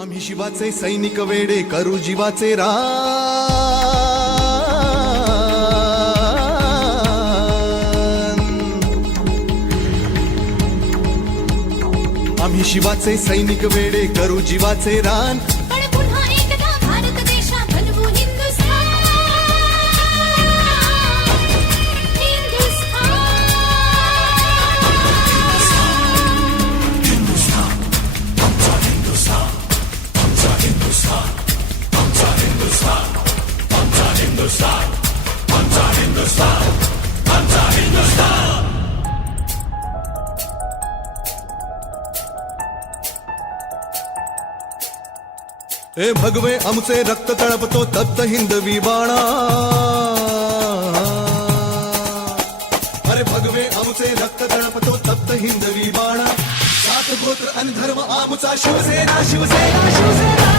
आम्ही शिवाचे सैनिक वेडे करू जीवाचे रान. आम्ही शिवाचे सैनिक वेडे करू जीवाचे रान. पण पुन्हा एकदा भारत देशात बनवू हिंदुस्थान. ए भगवे आमचे रक्त तळपतो तप्त हिंदवी बाणा. अरे भगवे आमचे रक्त तळपतो तप्त हिंदवी बाणा. सात गोत्र आणि धर्म आमचा शिवसेना शिवसेना शिवसेना.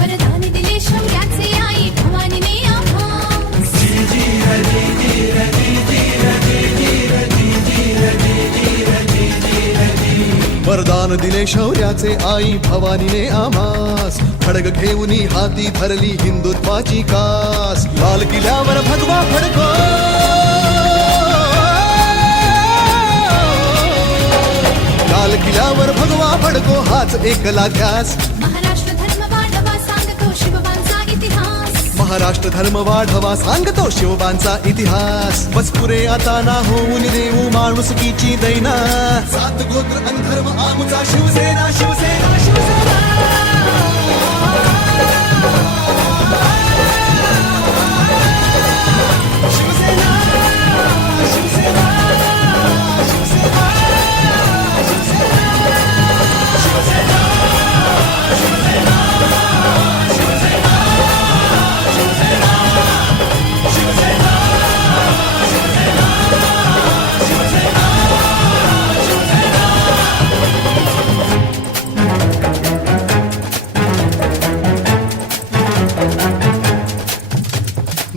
वरदान दिले शौर्याचे आई भवानीने आम्हास. वरदान दिले शौर्याचे आई भवानीने आम्हास. खडग घेऊन हाती धरली हिंदुत्वाची कास. लाल किल्ल्यावर भगवा फडको. लाल किल्ल्यावर भगवा फडको हाच एकला ध्यास. महाराष्ट्र धर्म वाढवा सांगतो शिवबांचा इतिहास. महाराष्ट्र धर्म वाढवा सांगतो शिवबांचा इतिहास. बस पुरे आता ना होऊन देऊ माणुसकीची दैना. सात गोत्र आणि धर्म आमचा शिवसेना शिवसेना शिवसेना.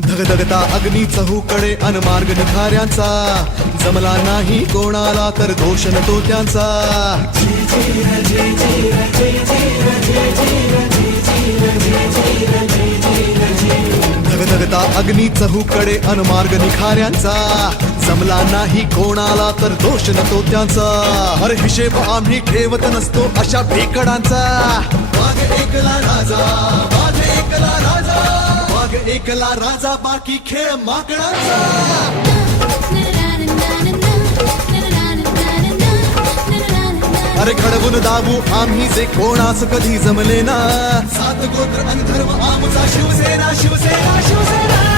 धगधगता अग्नी चहूकडे अनमार्ग निखाऱ्यांचा. जमला नाही कोणाला तर दोष न तो त्यांचा. धगधगता अग्नी चहूकडे अनमार्ग निखाऱ्यांचा. जमला नाही कोणाला तर दोष न तो त्यांचा. अरे हिशेब आम्ही ठेवत नसतो अशा भेकडांचा. वाघ एकला राजा वाघ एकला राजा. वाघ एकला राजा बाकी खेळ माकडांचा. अरे घडवून दाबू आम्ही जे कोणास कधी जमले ना. सात गोत्र आणि धर्म आमचा शिवसेना शिवसेना शिवसेना.